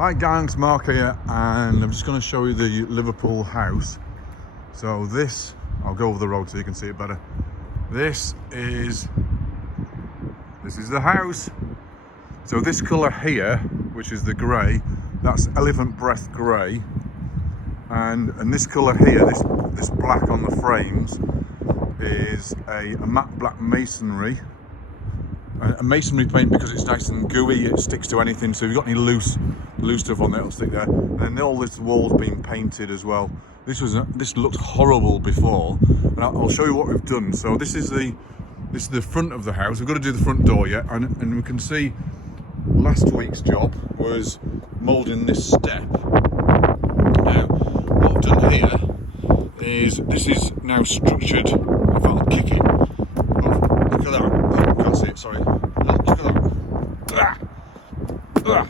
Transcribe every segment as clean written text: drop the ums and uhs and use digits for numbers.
Hi gangs, Mark here, and I'm just going to show you the Liverpool house. So this, I'll go over the road so you can see it better. This is the house. So this colour here, which is the grey, that's elephant breath grey, and this colour here, this black on the frames, is a matte black masonry. A masonry paint because it's nice and gooey, it sticks to anything, so if you've got any loose stuff on there, it'll stick there. And then all this wall's been painted as well. This looked horrible before, and I'll show you what we've done. So this is the front of the house. We've got to do the front door yet, and we can see last week's job was moulding this step. Now, what I've done here is this is now structured. In fact, I'll kick it. Look at that. Oh, can't see it, sorry. Look at that.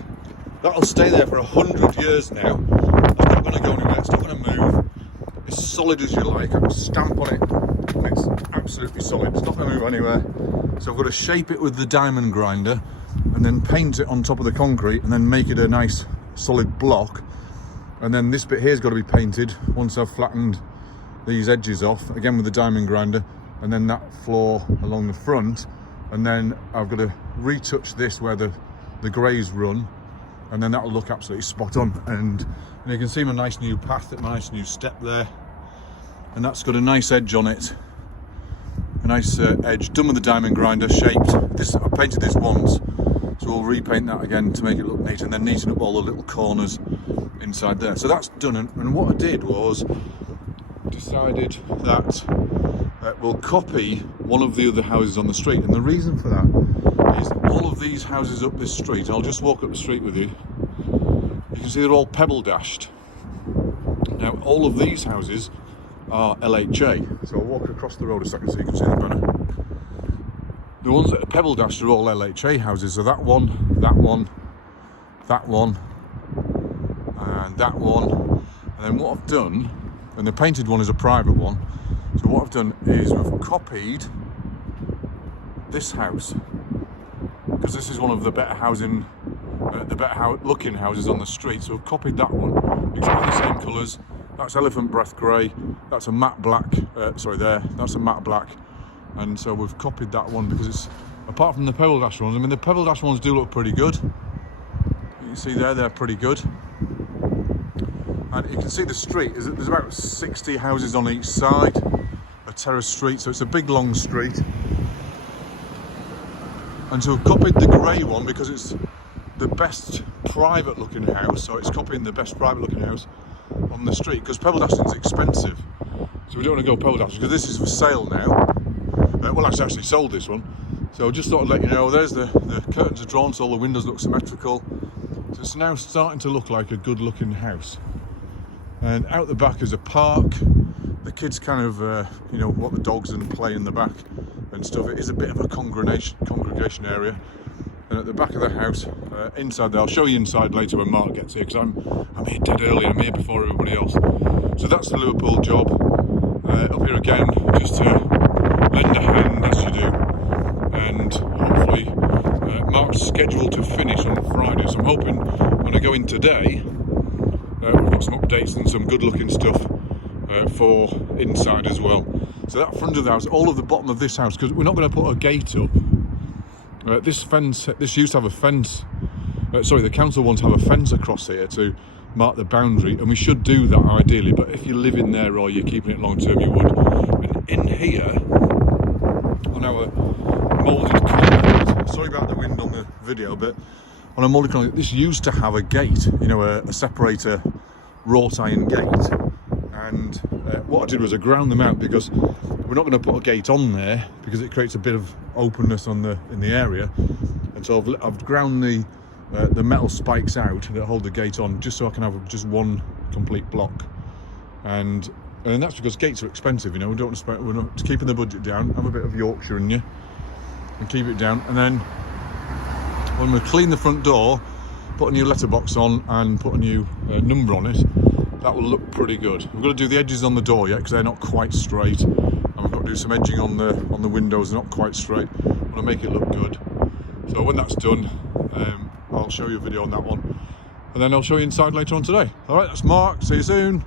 That'll stay there for 100 years now. It's not going to go anywhere, it's not going to move. It's solid as you like. I can stamp on it and it's absolutely solid. It's not going to move anywhere. So I've got to shape it with the diamond grinder and then paint it on top of the concrete and then make it a nice solid block. And then this bit here's got to be painted once I've flattened these edges off, again with the diamond grinder, and then that floor along the front. And then I've got to retouch this where the greys run, and then that'll look absolutely spot on. And you can see my nice new path, my nice new step there, and that's got a nice edge on it, a nice edge done with the diamond grinder, shaped. I painted this once, so we'll repaint that again to make it look neat, and then neaten up all the little corners inside there. So that's done, and what I did was decided that we'll copy one of the other houses on the street, and the reason for that is all of these houses up this street, I'll just walk up the street with you, you can see they're all pebble dashed. Now all of these houses are LHA, so I'll walk across the road a second so you can see them better. The ones that are pebble dashed are all LHA houses, so that one, and that one, and then what I've done, and the painted one is a private one, so what I've done is we've copied this house, because this is one of the better housing, looking houses on the street, so we've copied that one, exactly the same colours. That's elephant breath grey, that's a matte black, that's a matte black, and so we've copied that one because it's, apart from the pebble dash ones, I mean the pebble dash ones do look pretty good, you can see there, they're pretty good. And you can see the street, there's about 60 houses on each side, a terrace street, so it's a big long street. And so we've copied the grey one because it's the best private looking house, so it's copying the best private looking house on the street, because pebble dashing is expensive. So we don't want to go pebble dashing, because this is for sale now. Well, I actually sold this one. So I just thought I'd let you know, there's the curtains are drawn, so all the windows look symmetrical. So it's now starting to look like a good looking house. And out the back is a park. The kids kind of, walk the dogs and play in the back and stuff. It is a bit of a congregation area. And at the back of the house, inside there, I'll show you inside later when Mark gets here, because I'm here dead early, I'm here before everybody else. So that's the Liverpool job. Up here again, just to lend a hand as you do. And hopefully, Mark's scheduled to finish on Friday, so I'm hoping when I go in today, we've got some updates and some good looking stuff for inside as well. So that front of the house, all of the bottom of this house, because we're not going to put a gate up. This used to have a fence, the council wants to have a fence across here to mark the boundary, and we should do that ideally, but if you live in there or you're keeping it long term, you would. And in here, on our moulded concrete, sorry about the wind on the video, but on a moulded concrete, this used to have a gate, a separator wrought iron gate, and what I did was I ground them out, because we're not going to put a gate on there because it creates a bit of openness in the area, and so I've ground the metal spikes out that hold the gate on, just so I can have just one complete block. And that's because gates are expensive, we don't want to spend, we're not keeping the budget down, have a bit of Yorkshire in you and keep it down. And then when we clean the front door, put a new letterbox on and put a new number on it, that will look pretty good. We've got to do the edges on the door yet because they're not quite straight, and we've got to do some edging on the windows, they're not quite straight. I want to make it look good. So when that's done, I'll show you a video on that one. and then I'll show you inside later on today. All right, that's Mark. See you soon.